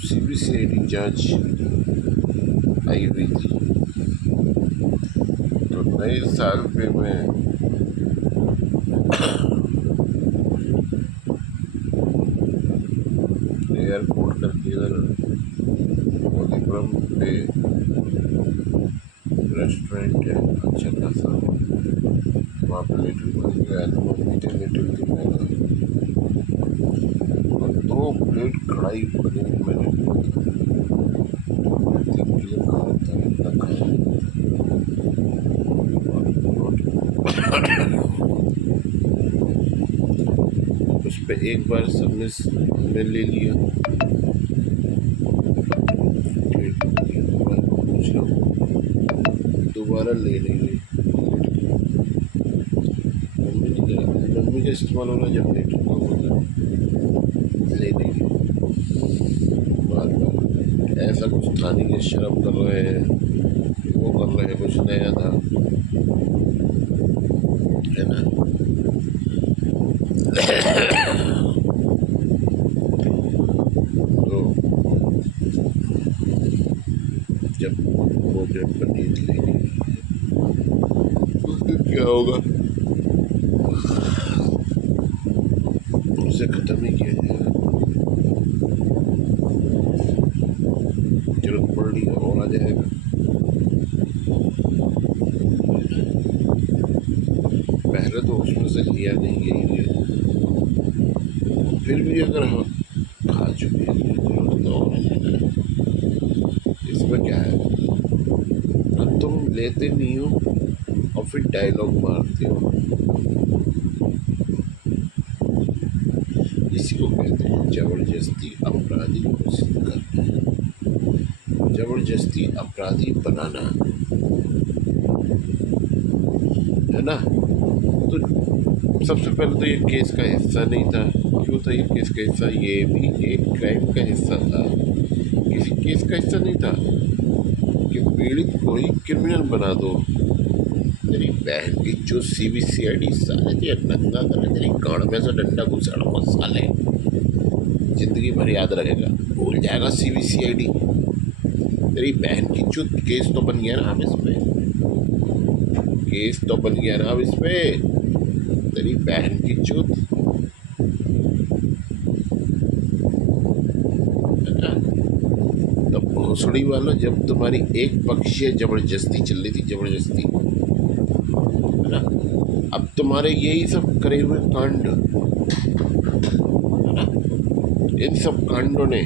CBCID जांच आई हुई थी। तो नए साल पे मैं एयरपोर्ट करके इधर मोदीपुरम पे रेस्टोरेंट है अच्छा खासा, वहाँ पे लिटिल बन गया तो मीठे लिटिल थी मैंने, और 2 प्लेट कढ़ाई पनीर मैंने 3 किलो खाया था, इतना खाया उस पर एक बार सबने मैं ले लिया, पूछ रहा हूँ दोबारा ले लेंगे। मम्मी का इस्तेमाल होना जब लेटर का होगा ले लेंगे बार बार। ऐसा कुछ था नहीं कि शर्म कर रहे हैं वो कर रहे हैं, कुछ नया था है ना। तो जब वो जब पनीर लेंगे तो क्या होगा, उसे ख़त्म ही किया जाएगा। जरूरत पड़ रही और आ जाएगा। पहले तो उसमें से लिया नहीं गई, फिर भी अगर हम खा चुके हैं तो इसमें क्या है। अब तुम लेते नहीं हो और फिर डायलॉग मारते हो, इसी को कहते हैं जबरदस्ती अपराधी घोषित करना, जबरदस्ती अपराधी बनाना, है ना। तो सबसे पहले तो ये केस का हिस्सा नहीं था। क्यों था ये केस का हिस्सा? ये भी एक क्राइम का हिस्सा था, किसी केस का हिस्सा नहीं था कि पीड़ित को ही क्रिमिनल बना दो। तेरी बहन की जो सीबीसीआईडी साले तेरा नंगा कर तेरी गाड़ में से डंडा घुसाड़ा मत साले, जिंदगी भर याद रहेगा, भूल जाएगा सीबीसीआईडी। तेरी बहन की चुत केस तो बन गया ना अब इसमें, केस तो बन गया ना अब इसमें, तेरी बहन की चुत है ना। तो भोसड़ी वाला जब तुम्हारी एक पक्षीय जबरदस्ती चल रही थी, जबरदस्ती है ना, अब तुम्हारे यही सब करे हुए कांड है ना, इन सब कांडों ने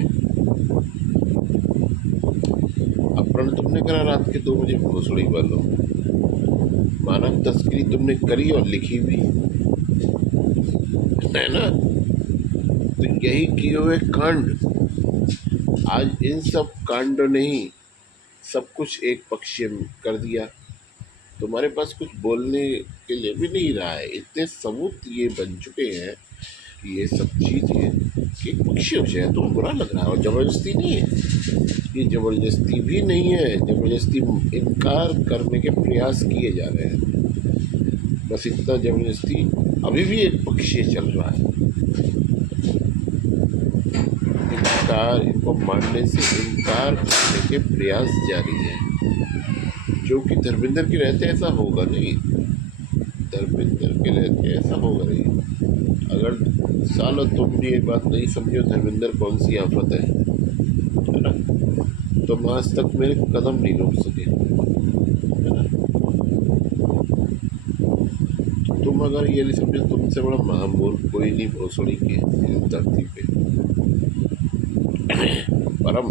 अपहरण तुमने करा रात के 2 बजे भोसड़ी वालों, मानव तस्करी तुमने करी और लिखी भी है ना। तो यही किए हुए कांड आज इन सब कांडों ने ही सब कुछ एक पक्षीय कर दिया। तुम्हारे पास कुछ बोलने के लिए भी नहीं रहा है, इतने सबूत ये बन चुके हैं कि ये सब चीज़ें कि पक्षी हो जाए तो बुरा लग रहा है। और ज़बरदस्ती नहीं है, ये ज़बरदस्ती भी नहीं है, ज़बरदस्ती इनकार करने के प्रयास किए जा रहे हैं, बस इतना ज़बरदस्ती अभी भी एक पक्षीय चल रहा है। इनकार, इनको मानने से इनकार करने के प्रयास जारी है। जो कि धर्मेंद्र के रहते ऐसा होगा नहीं, धर्मेंद्र के रहते ऐसा होगा नहीं। अगर सालों तुम भी ये बात नहीं समझो धर्मेंद्र कौन सी आफत है ना, तुम आज तक मेरे कदम नहीं रोक सके है ना। तुम अगर ये नहीं समझो तुमसे बड़ा महामूर्ख कोई नहीं भोसड़ी के धरती पे, परम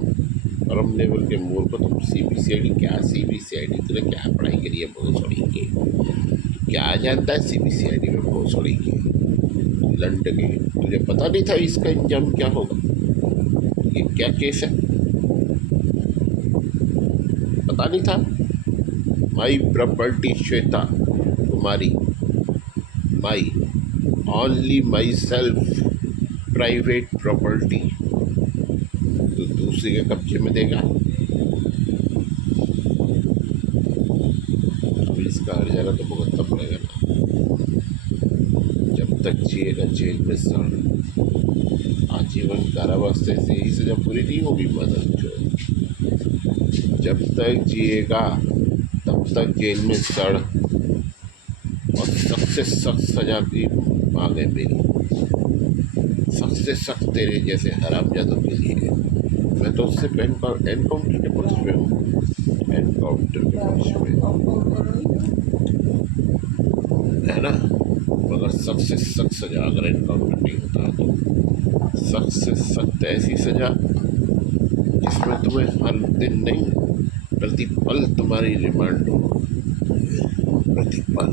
परम लेवल के मूर्ख तुम। सीबीसीआईडी क्या, सीबीसीआईडी तुमने क्या पढ़ाई करी है भोसड़ी की, क्या जानता है सीबीसीआईडी में भोसड़ी की लंड के, तुझे पता नहीं था इसका इंजाम क्या होगा, ये क्या केस है, पता नहीं था। माई property Shweta Kumari, my only my self private property, तो दूसरे के कब्जे में देगा। अब इसका हर्जाना तो भुगतना पड़ेगा ना, जब तक जिएगा जेल में सड़। आजीवन कारावास से यही सजा पूरी नहीं होगी मदद जो। जब तक जिएगा तब तक जेल में सड़, और सख्त से सख्त सजा की मांग है मेरी, सख्त से सख्त तेरे जैसे हरामजादों के लिए। मैं तो उससे एनकाउंटर के पक्ष में हूँ, एनकाउंटर के पक्ष में, है ना। मगर सख्त से सख्त सजा, अगर एनकाउंटर नहीं होता तो सख्त से सख्त ऐसी सजा जिसमें तुम्हें हर दिन नहीं, प्रतिपल तुम्हारी रिमांड हो, प्रतिपल।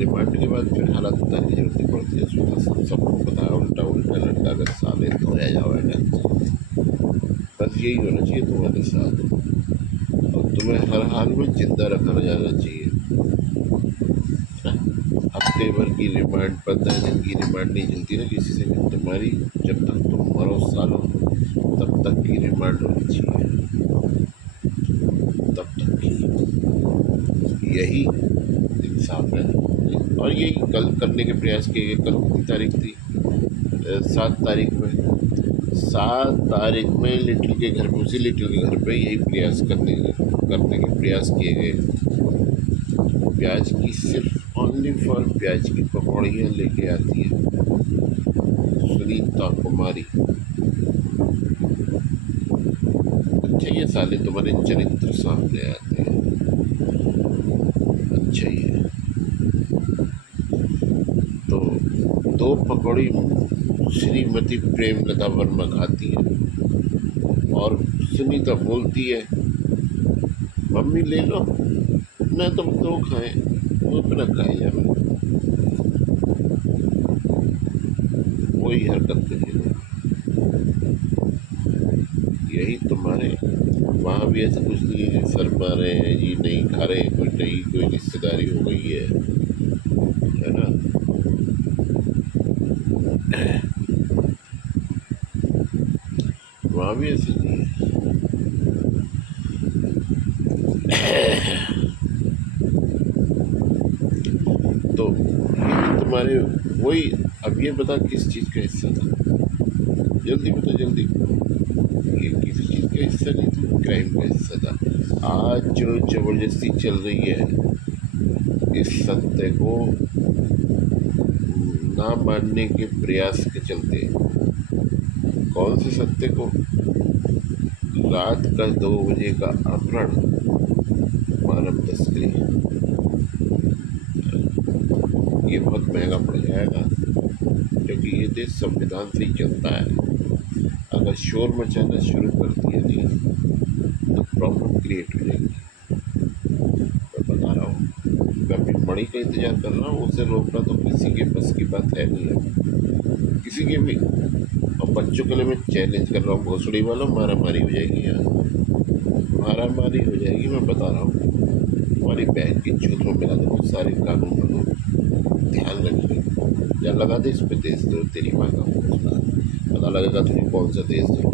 रिमांड के बाद फिर हालत बताने की जरूरत नहीं पड़ती है, उसमें सबको पता है, उल्टा उल्टा लटका कर साले धोया जाओ। बस यही होना चाहिए तुम्हारे साथ, और तुम्हें हर हाल में जिंदा रखा जाना चाहिए। हफ्ते भर की रिमांड, 15 दिन की रिमांड नहीं चलती ना किसी से भी तुम्हारी, जब तक तुम मरो सालो तब तक की रिमांड होनी चाहिए, तब तक की। यही इंसाफ है, और यही कल करने के प्रयास किए गए। कल कितनी तारीख थी? 7 तारीख में, 7 तारीख में लिटिल के घर पे, उसी लिटिल के घर पे यही प्रयास करने के प्रयास किए गए। प्याज की सिर्फ ओनली फॉर प्याज की पकौड़ियाँ लेके आती है सुनीता कुमारी। अच्छा ये साले तुम्हारे चरित्र सामने आते हैं, अच्छा ही है। तो 2 पकौड़ी श्रीमती प्रेमलता वर्मा खाती है, और सुनीता बोलती है मम्मी ले लो, मैं तुम 2 खाएं, वो अपना खाए यार। वही हरकत करिए, यही तुम्हारे वहाँ भी ऐसा कुछ नहीं है, सर मारे हैं जी, नहीं खा रहे, कोई रिश्तेदारी हो गई है ना। वहाँ भी ऐसा नहीं है। तो ये तुम्हारे वही। अब ये बता किस चीज़ का हिस्सा था, जल्दी बता जल्दी। ये किसी चीज़ का हिस्सा नहीं था, क्राइम का हिस्सा था। आज जो जबरदस्ती चल रही है इस सत्य को ना मानने के प्रयास के चलते, कौन से सत्य को? रात का 2 बजे का अपहरण, मानव तस्करी, ये बहुत महंगा पड़ जाएगा, क्योंकि ये देश संविधान से ही चलता है। अगर शोर मचाना शुरू कर दिया नहीं तो प्रॉब्लम क्रिएट हो जाएगी। मैं बता रहा हूँ, मैं अपनी मणि का इंतजार कर रहा हूँ, उसे रोकना तो किसी के बस की बात है नहीं है, किसी के भी। और बच्चों के लिए मैं चैलेंज कर रहा हूँ, भोसड़ी वालों मारा मारी हो जाएगी यार, मारा मारी हो जाएगी। मैं बता रहा हूँ, हमारी बहन की जूत में मिला दो सारे कानून बनो, ध्यान रखिए। या लगा दे इस पे देश द्रोह, तेरी माँ का पता लगेगा तुझे कौन सा देश द्रोह